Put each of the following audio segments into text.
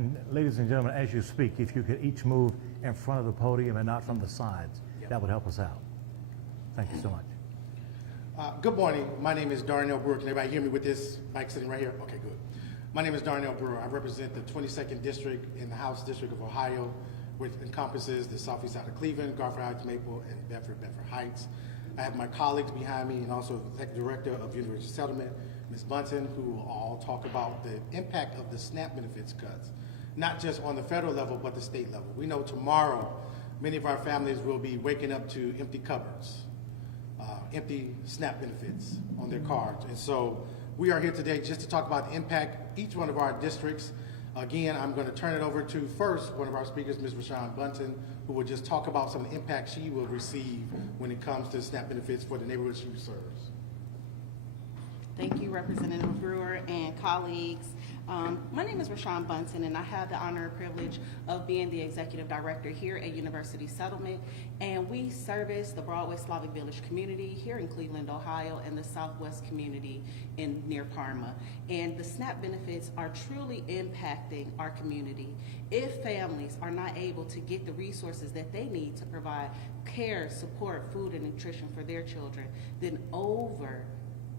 And ladies and gentlemen, as you speak, if you could each move in front of the podium and not from the sides, that would help us out. Thank you so much. Good morning. My name is Darnell Brewer. Can everybody hear me with this mic sitting right here? Okay, good. My name is Darnell Brewer. I represent the 22nd District in the House District of Ohio, which encompasses the southeast side of Cleveland, Garfield Heights, Maple, and Bedford Heights. I have my colleagues behind me and also the Executive Director of University Settlement, Ms. Bunton, who will all talk about the impact of the SNAP benefits cuts, not just on the federal level, but the state level. We know tomorrow many of our families will be waking up to empty cupboards, empty SNAP benefits on their cards. And so we are here today just to talk about the impact each one of our districts. Again, I'm going to turn it over to first one of our speakers, Ms. Rashawn Bunton, who will just talk about some of the impact she will receive when it comes to SNAP benefits for the neighborhood she serves. Thank you, Representative Brewer and colleagues. My name is Rashawn Bunton, and I have the honor and privilege of being the Executive Director here at University Settlement, and we service the Broadway Slavic Village community here in Cleveland, Ohio, and the Southwest community near Parma. And the SNAP benefits are truly impacting our community. If families are not able to get the resources that they need to provide care, support, food, and nutrition for their children, then over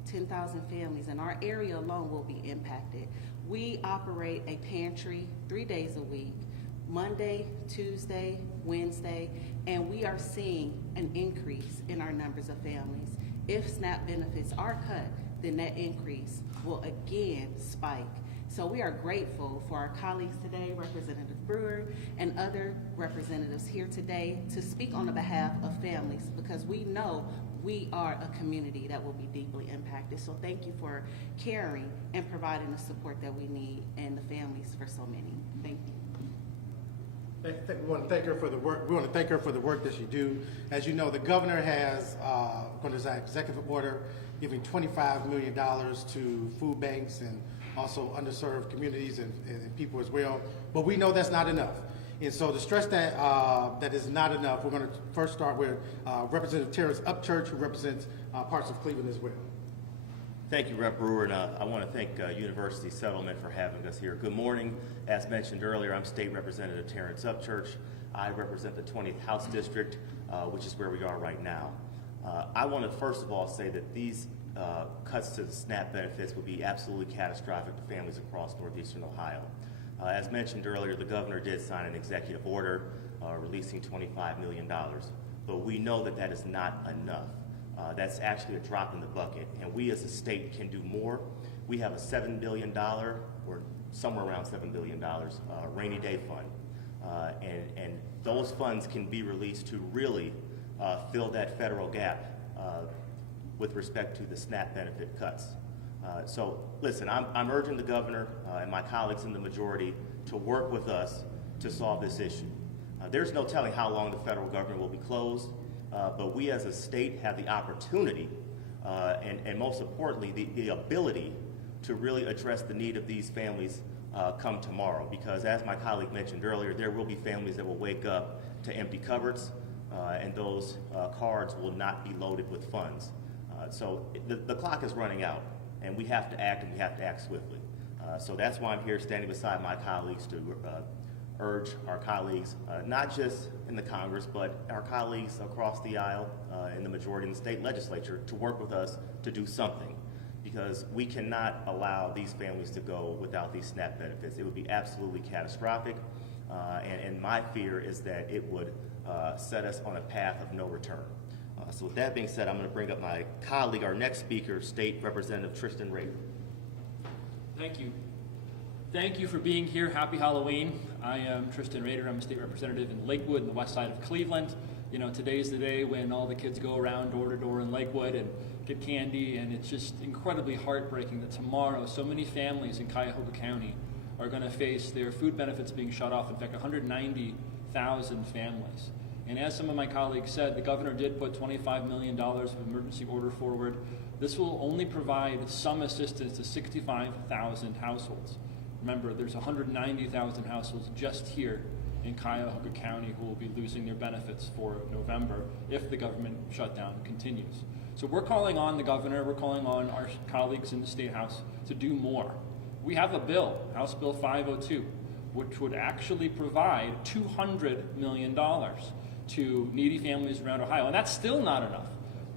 10,000 families in our area alone will be impacted. We operate a pantry 3 days a week, Monday, Tuesday, Wednesday, and we are seeing an increase in our numbers of families. If SNAP benefits are cut, then that increase will again spike. So we are grateful for our colleagues today, Representative Brewer and other representatives here today to speak on the behalf of families, because we know we are a community that will be deeply impacted. So thank you for caring and providing the support that we need and the families for so many. Thank you. We want to thank her for the work. We want to thank her for the work that she do. As you know, the governor has going to design an executive order giving $25 million to food banks and also underserved communities and people as well. But we know that's not enough. And so to stress that that is not enough, we're going to first start with Representative Terrence Upchurch, who represents parts of Cleveland as well. Thank you, Rep. Brewer, and I want to thank University Settlement for having us here. Good morning. As mentioned earlier, I'm State Representative Terrence Upchurch. I represent the 20th House District, which is where we are right now. I want to first of all say that these cuts to the SNAP benefits would be absolutely catastrophic to families across northeastern Ohio. As mentioned earlier, the governor did sign an executive order releasing $25 million, but we know that that is not enough. That's actually a drop in the bucket, and we as a state can do more. We have a $7 billion, or somewhere around $7 billion, rainy day fund, and those funds can be released to really fill that federal gap with respect to the SNAP benefit cuts. So listen, I'm urging the governor and my colleagues in the majority to work with us to solve this issue. There's no telling how long the federal government will be closed, but we as a state have the opportunity and most importantly, the ability to really address the need of these families come tomorrow. Because as my colleague mentioned earlier, there will be families that will wake up to empty cupboards and those cards will not be loaded with funds. So the clock is running out, and we have to act, and we have to act swiftly. So that's why I'm here standing beside my colleagues to urge our colleagues, not just in the Congress, but our colleagues across the aisle in the majority in the state legislature to work with us to do something, because we cannot allow these families to go without these SNAP benefits. It would be absolutely catastrophic, and my fear is that it would set us on a path of no return. So with that being said, I'm going to bring up my colleague, our next speaker, State Representative Tristan Rader. Thank you. Thank you for being here. Happy Halloween. I am Tristan Rader. I'm a state representative in Lakewood, in the west side of Cleveland. You know, today's the day when all the kids go around door to door in Lakewood and get candy, and it's just incredibly heartbreaking that tomorrow so many families in Cuyahoga County are going to face their food benefits being shut off. In fact, 190,000 families. And as some of my colleagues said, the governor did put $25 million of emergency order forward. This will only provide some assistance to 65,000 households. Remember, there's 190,000 households just here in Cuyahoga County who will be losing their benefits for November if the government shutdown continues. So we're calling on the governor, we're calling on our colleagues in the State House to do more. We have a bill, House Bill 502, which would actually provide $200 million to needy families around Ohio. And that's still not enough.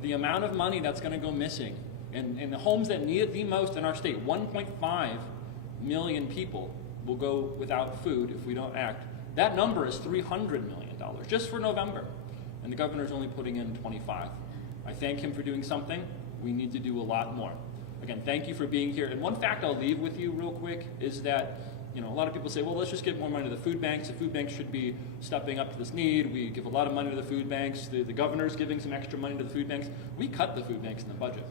The amount of money that's going to go missing in the homes that need it the most in our state, 1.5 million people will go without food if we don't act. That number is $300 million just for November. And the governor's only putting in 25. I thank him for doing something. We need to do a lot more. Again, thank you for being here. And one fact I'll leave with you real quick is that, a lot of people say, well, let's just give more money to the food banks. The food banks should be stepping up to this need. We give a lot of money to the food banks. The governor's giving some extra money to the food banks. We cut the food banks in the budget.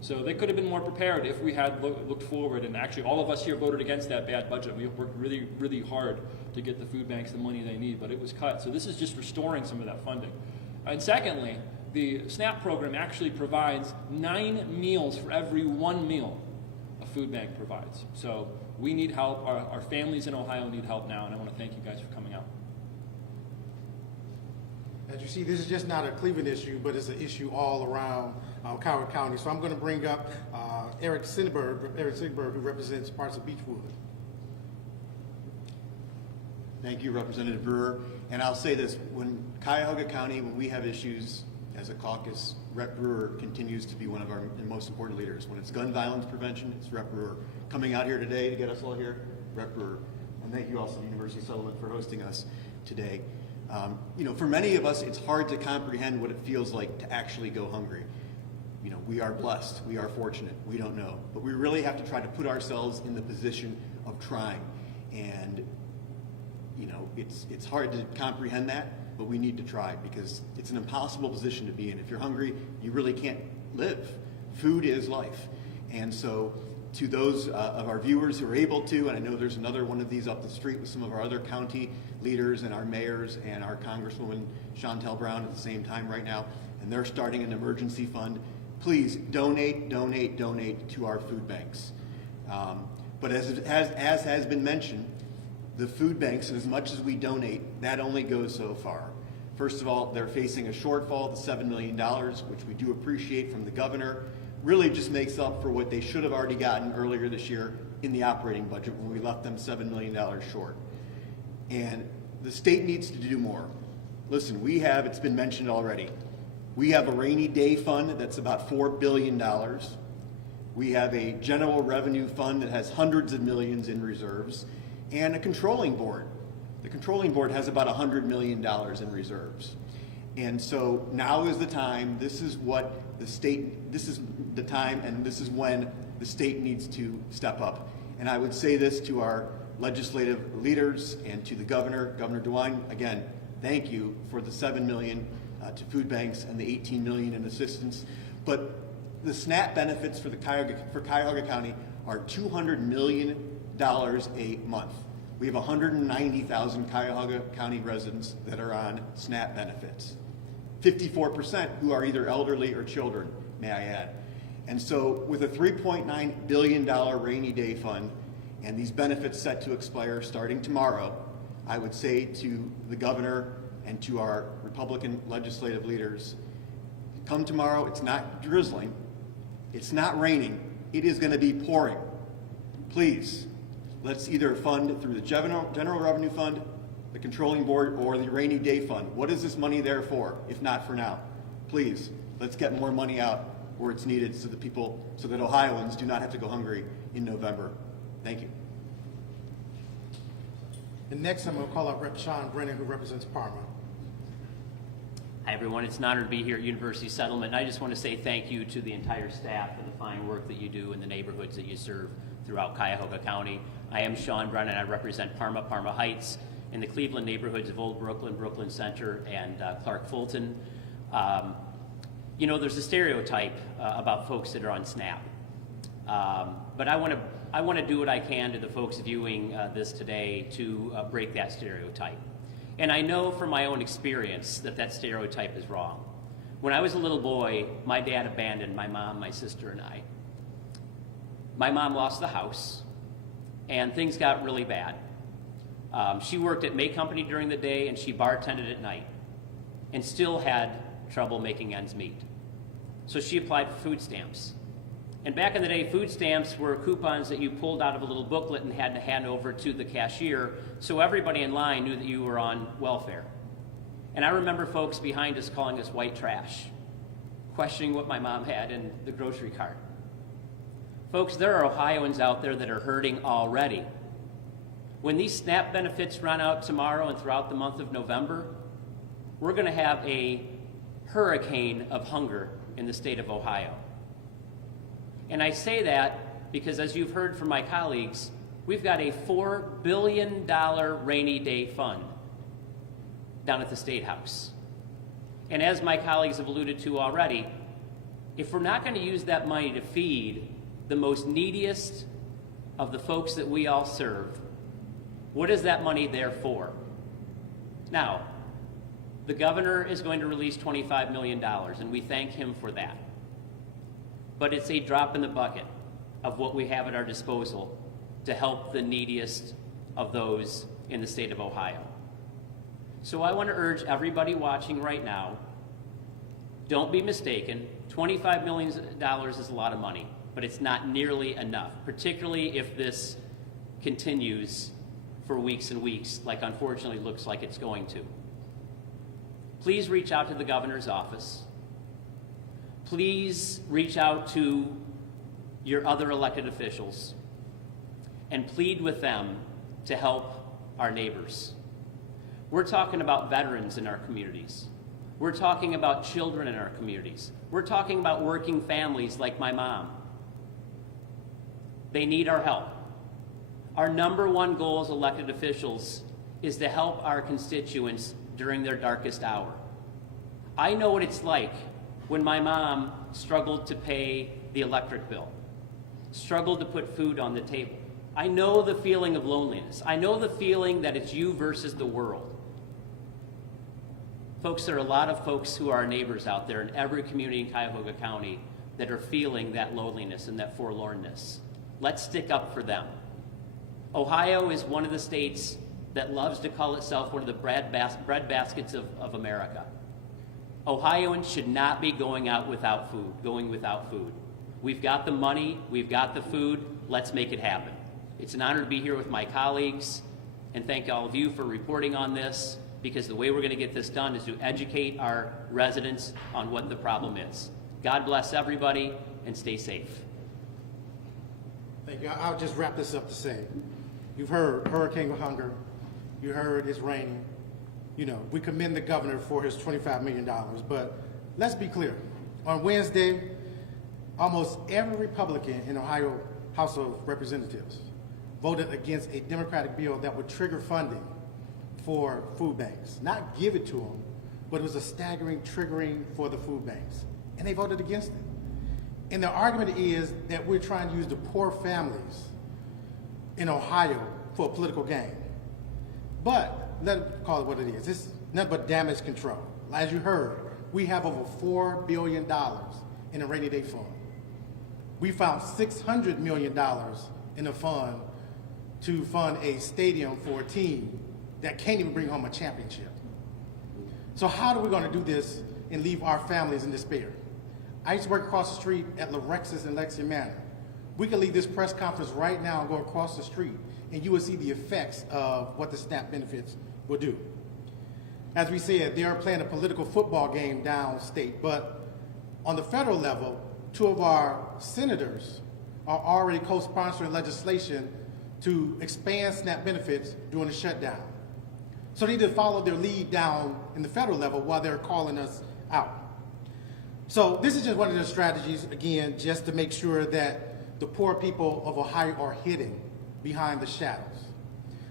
So they could have been more prepared if we had looked forward, and actually all of us here voted against that bad budget. We worked really, really hard to get the food banks the money they need, but it was cut. So this is just restoring some of that funding. And secondly, the SNAP program actually provides 9 meals for every 1 meal a food bank provides. So we need help. Our families in Ohio need help now, and I want to thank you guys for coming out. As you see, this is just not a Cleveland issue, but it's an issue all around Cuyahoga County. So I'm going to bring up Eric Sinberg, who represents parts of Beechwood. Thank you, Representative Brewer. And I'll say this, when Cuyahoga County, when we have issues as a caucus, Rep. Brewer continues to be one of our most important leaders. When it's gun violence prevention, it's Rep. Brewer. Coming out here today to get us all here, Rep. Brewer. And thank you also to University Settlement for hosting us today. For many of us, it's hard to comprehend what it feels like to actually go hungry. We are blessed, we are fortunate, we don't know. But we really have to try to put ourselves in the position of trying. And it's hard to comprehend that, but we need to try because it's an impossible position to be in. If you're hungry, you really can't live. Food is life. And so to those of our viewers who are able to, and I know there's another one of these up the street with some of our other county leaders and our mayors and our Congresswoman Chantel Brown at the same time right now, and they're starting an emergency fund. Please donate to our food banks. But as has been mentioned, the food banks, as much as we donate, that only goes so far. First of all, they're facing a shortfall of $7 million, which we do appreciate from the governor. Really just makes up for what they should have already gotten earlier this year in the operating budget when we left them $7 million short. And the state needs to do more. Listen, it's been mentioned already, we have a rainy day fund that's about $4 billion. We have a general revenue fund that has hundreds of millions in reserves, and a controlling board. The controlling board has about $100 million in reserves. And so now is the time, this is the time, and this is when the state needs to step up. And I would say this to our legislative leaders and to the governor, Governor DeWine, again, thank you for the $7 million to food banks and the $18 million in assistance. But the SNAP benefits for Cuyahoga County are $200 million a month. We have 190,000 Cuyahoga County residents that are on SNAP benefits. 54% who are either elderly or children, may I add. And so with a $3.9 billion rainy day fund and these benefits set to expire starting tomorrow, I would say to the governor and to our Republican legislative leaders, come tomorrow, it's not drizzling, it's not raining, it is going to be pouring. Please, let's either fund through the general revenue fund, the controlling board, or the rainy day fund. What is this money there for, if not for now? Please, let's get more money out where it's needed so that Ohioans do not have to go hungry in November. Thank you. And next, I'm going to call out Rep. Sean Brennan, who represents Parma. Hi, everyone. It's an honor to be here at University Settlement. And I just want to say thank you to the entire staff for the fine work that you do in the neighborhoods that you serve throughout Cuyahoga County. I am Sean Brennan. I represent Parma Heights, in the Cleveland neighborhoods of Old Brooklyn, Brooklyn Center, and Clark Fulton. There's a stereotype about folks that are on SNAP. But I want to do what I can to the folks viewing this today to break that stereotype. And I know from my own experience that stereotype is wrong. When I was a little boy, my dad abandoned my mom, my sister, and I. My mom lost the house, and things got really bad. She worked at May Company during the day, and she bartended at night, and still had trouble making ends meet. So she applied for food stamps. And back in the day, food stamps were coupons that you pulled out of a little booklet and had to hand over to the cashier so everybody in line knew that you were on welfare. And I remember folks behind us calling us white trash, questioning what my mom had in the grocery cart. Folks, there are Ohioans out there that are hurting already. When these SNAP benefits run out tomorrow and throughout the month of November, we're going to have a hurricane of hunger in the state of Ohio. And I say that because, as you've heard from my colleagues, we've got a $4 billion rainy day fund down at the State House. And as my colleagues have alluded to already, if we're not going to use that money to feed the most neediest of the folks that we all serve, what is that money there for? Now, the governor is going to release $25 million, and we thank him for that. But it's a drop in the bucket of what we have at our disposal to help the neediest of those in the state of Ohio. So I want to urge everybody watching right now, don't be mistaken, $25 million is a lot of money, but it's not nearly enough, particularly if this continues for weeks and weeks, like unfortunately looks like it's going to. Please reach out to the governor's office. Please reach out to your other elected officials and plead with them to help our neighbors. We're talking about veterans in our communities. We're talking about children in our communities. We're talking about working families like my mom. They need our help. Our number one goal as elected officials is to help our constituents during their darkest hour. I know what it's like when my mom struggled to pay the electric bill, struggled to put food on the table. I know the feeling of loneliness. I know the feeling that it's you versus the world. Folks, there are a lot of folks who are our neighbors out there in every community in Cuyahoga County that are feeling that loneliness and that forlornness. Let's stick up for them. Ohio is one of the states that loves to call itself one of the bread baskets of America. Ohioans should not be going without food. We've got the money, we've got the food, let's make it happen. It's an honor to be here with my colleagues, and thank all of you for reporting on this, because the way we're going to get this done is to educate our residents on what the problem is. God bless everybody, and stay safe. Thank you. I'll just wrap this up to say, you've heard hurricane of hunger, you heard it's raining. You know, we commend the governor for his $25 million, but let's be clear. On Wednesday, almost every Republican in Ohio House of Representatives voted against a Democratic bill that would trigger funding for food banks. Not give it to them, but it was a staggering triggering for the food banks. And they voted against it. And the argument is that we're trying to use the poor families in Ohio for a political gain. But let's call it what it is. It's nothing but damage control. As you heard, we have over $4 billion in a rainy day fund. We found $600 million in a fund to fund a stadium for a team that can't even bring home a championship. So how are we going to do this and leave our families in despair? I used to work across the street at Lorexis in Lexington Manor. We could leave this press conference right now and go across the street, and you will see the effects of what the SNAP benefits will do. As we said, they are playing a political football game downstate, but on the federal level, 2 of our senators are already co-sponsoring legislation to expand SNAP benefits during the shutdown. So they need to follow their lead down in the federal level while they're calling us out. So this is just one of the strategies, again, just to make sure that the poor people of Ohio are hidden behind the shadows.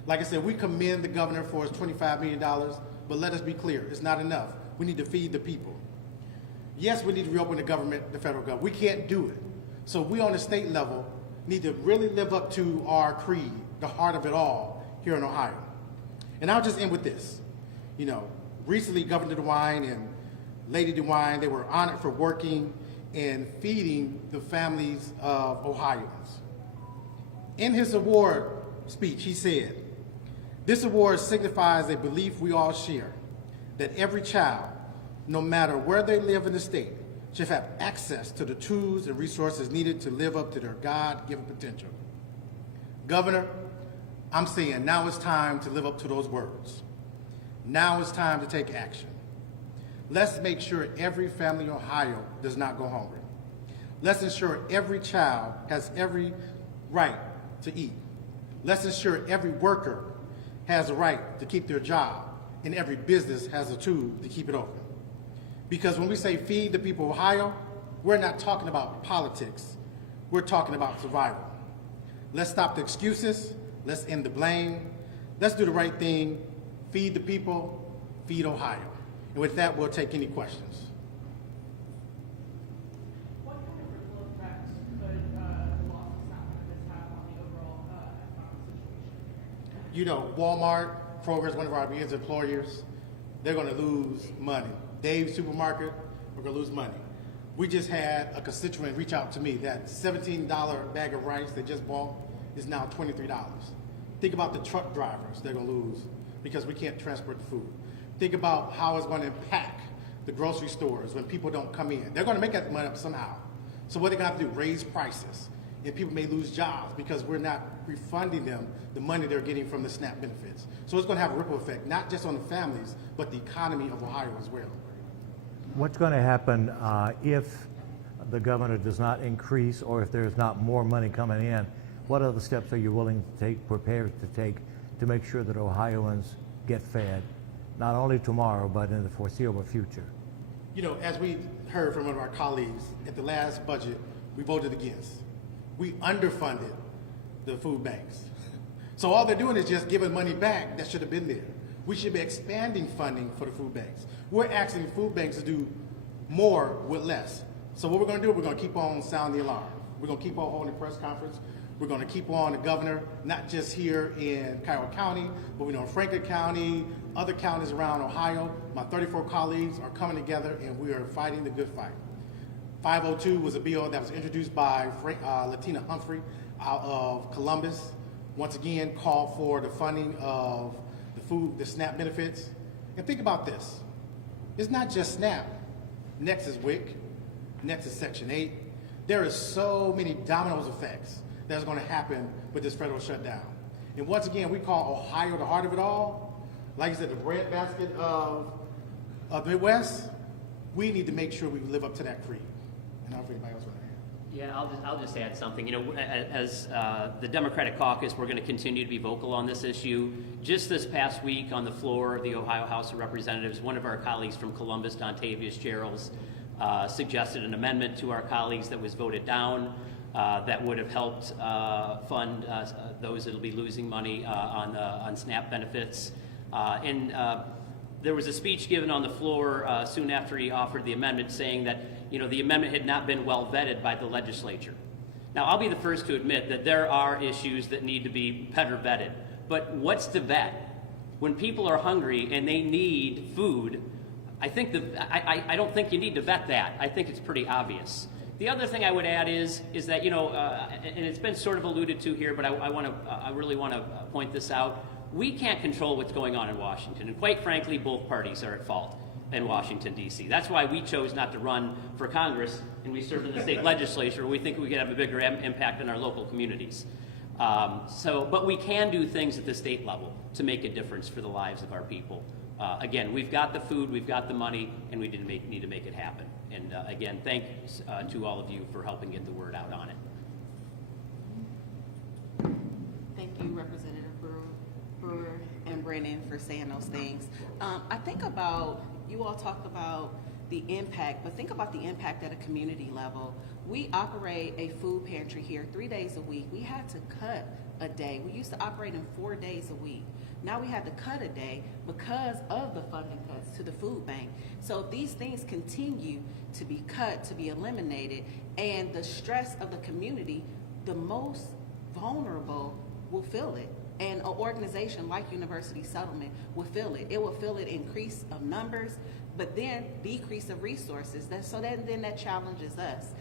Like I said, we commend the governor for his $25 million, but let us be clear, it's not enough. We need to feed the people. Yes, we need to reopen the government, the federal government. We can't do it. So we on the state level need to really live up to our creed, the heart of it all here in Ohio. And I'll just end with this. You know, recently Governor DeWine and Lady DeWine, they were honored for working and feeding the families of Ohioans. In his award speech, he said, "This award signifies a belief we all share, that every child, no matter where they live in the state, should have access to the tools and resources needed to live up to their God-given potential. Governor, I'm saying now it's time to live up to those words. Now it's time to take action. Let's make sure every family in Ohio does not go hungry. Let's ensure every child has every right to eat. Let's ensure every worker has a right to keep their job, and every business has a tool to keep it open. Because when we say feed the people of Ohio, we're not talking about politics. We're talking about survival. Let's stop the excuses. Let's end the blame. Let's do the right thing. Feed the people. Feed Ohio. And with that, we'll take any questions. What kind of ripple effect could the loss of SNAP benefits have on the overall economic situation? You know, Walmart, Kroger is one of our biggest employers. They're going to lose money. Dave's Supermarket, we're going to lose money. We just had a constituent reach out to me that $17 bag of rice they just bought is now $23. Think about the truck drivers they're going to lose because we can't transport the food. Think about how it's going to impact the grocery stores when people don't come in. They're going to make that money up somehow. So what they're going to have to do, raise prices. And people may lose jobs because we're not refunding them the money they're getting from the SNAP benefits. So it's going to have a ripple effect, not just on the families, but the economy of Ohio as well. What's going to happen if the governor does not increase or if there's not more money coming in? What other steps are you willing to take, prepared to take, to make sure that Ohioans get fed, not only tomorrow, but in the foreseeable future? You know, as we heard from one of our colleagues, at the last budget, we voted against. We underfunded the food banks. So all they're doing is just giving money back that should have been there. We should be expanding funding for the food banks. We're asking food banks to do more with less. So what we're going to do, we're going to keep on sounding the alarm. We're going to keep on holding a press conference. We're going to keep on the governor, not just here in Cuyahoga County, but we know in Franklin County, other counties around Ohio. My 34 colleagues are coming together and we are fighting the good fight. 502 was a bill that was introduced by Latina Humphrey out of Columbus. Once again, called for the funding of the SNAP benefits. And think about this. It's not just SNAP. Next is WIC. Next is Section 8. There is so many dominoes effects that's going to happen with this federal shutdown. And once again, we call Ohio the heart of it all. Like I said, the breadbasket of the Midwest. We need to make sure we live up to that creed. And I don't know if anybody else wants to add. Yeah, I'll just add something. You know, as the Democratic caucus, we're going to continue to be vocal on this issue. Just this past week on the floor of the Ohio House of Representatives, one of our colleagues from Columbus, Dontavius Gerald's, suggested an amendment to our colleagues that was voted down that would have helped fund those that will be losing money on SNAP benefits. There was a speech given on the floor soon after he offered the amendment saying that, you know, the amendment had not been well vetted by the legislature. Now, I'll be the first to admit that there are issues that need to be better vetted. But what's to vet? When people are hungry and they need food, I don't think you need to vet that. I think it's pretty obvious. The other thing I would add is that, you know, and it's been sort of alluded to here, but I really want to point this out. We can't control what's going on in Washington, and quite frankly, both parties are at fault in Washington, D.C. That's why we chose not to run for Congress, and we serve in the state legislature. We think we could have a bigger impact on our local communities. But we can do things at the state level to make a difference for the lives of our people. Again, we've got the food, we've got the money, and we need to make it happen. And again, thanks to all of you for helping get the word out on it. Thank you, Representative Brewer and Brennan, for saying those things. I think about, you all talk about the impact, but think about the impact at a community level. We operate a food pantry here 3 days a week. We had to cut a day. We used to operate in 4 days a week. Now we had to cut a day because of the funding cuts to the food bank. So if these things continue to be cut, to be eliminated, and the stress of the community, the most vulnerable will feel it. And an organization like University Settlement will feel it. It will feel it increase of numbers, but then decrease of resources. Then that challenges us.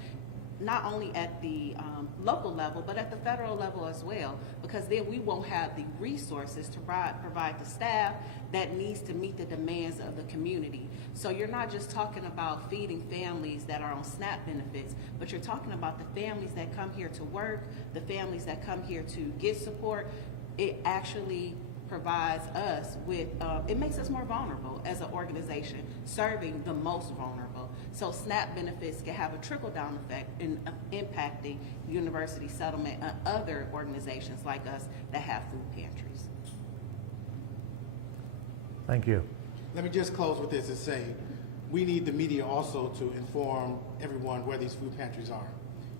not only at the local level, but at the federal level as well, because then we won't have the resources to provide the staff that needs to meet the demands of the community. So you're not just talking about feeding families that are on SNAP benefits, but you're talking about the families that come here to work, the families that come here to get support. It actually provides us with, it makes us more vulnerable as an organization, serving the most vulnerable. So SNAP benefits can have a trickle-down effect in impacting University Settlement and other organizations like us that have food pantries. Thank you. Let me just close with this and say, we need the media also to inform everyone where these food pantries are.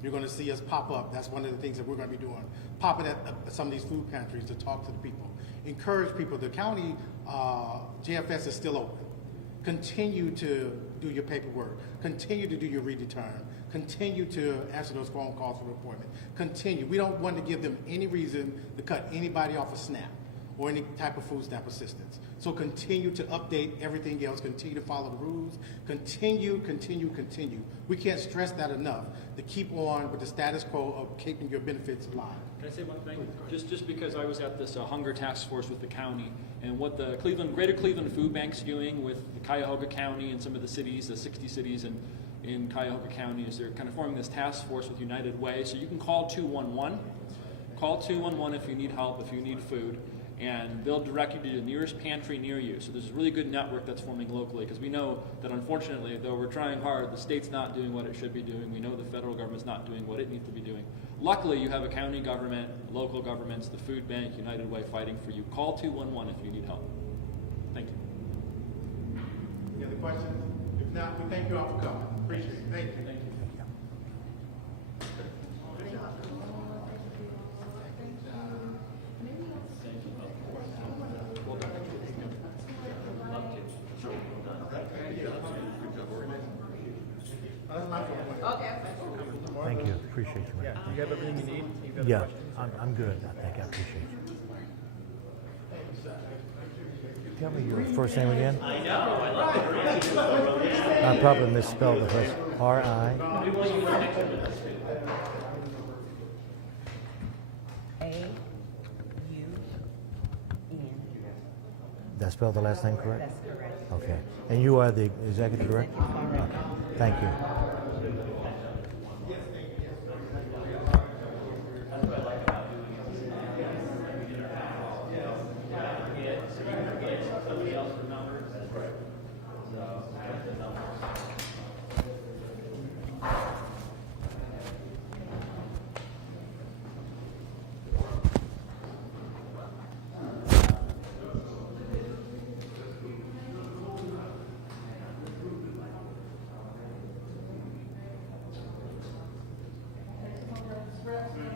You're going to see us pop up. That's one of the things that we're going to be doing, popping at some of these food pantries to talk to the people. Encourage people. The county JFS is still open. Continue to do your paperwork. Continue to do your return. Continue to answer those phone calls for appointment. Continue. We don't want to give them any reason to cut anybody off of SNAP or any type of food stamp assistance. So continue to update everything else. Continue to follow the rules. Continue. We can't stress that enough to keep on with the status quo of keeping your benefits alive. Can I say one thing? Just because I was at this hunger task force with the county, and what the Greater Cleveland Food Bank's doing with the Cuyahoga County and some of the cities, the 60 cities in Cuyahoga County, is they're kind of forming this task force with United Way. So you can call 211. Call 211 if you need help, if you need food, and they'll direct you to the nearest pantry near you. So there's a really good network that's forming locally, because we know that unfortunately, though we're trying hard, the state's not doing what it should be doing. We know the federal government's not doing what it needs to be doing. Luckily, you have a county government, local governments, the food bank, United Way fighting for you. Call 211 if you need help. Thank you. Any other questions? If not, we thank you all for coming. Appreciate it. Thank you. Thank you. Thank you. Appreciate you, man. You have everything you need? You got Yeah, I'm good. I think I appreciate you. Tell me your first name again. I know, I love it. I probably misspelled the first R.I. A-U-N. Did I spell the last name correct? That's correct. Okay. And you are the executive director? Okay. Thank you. Express.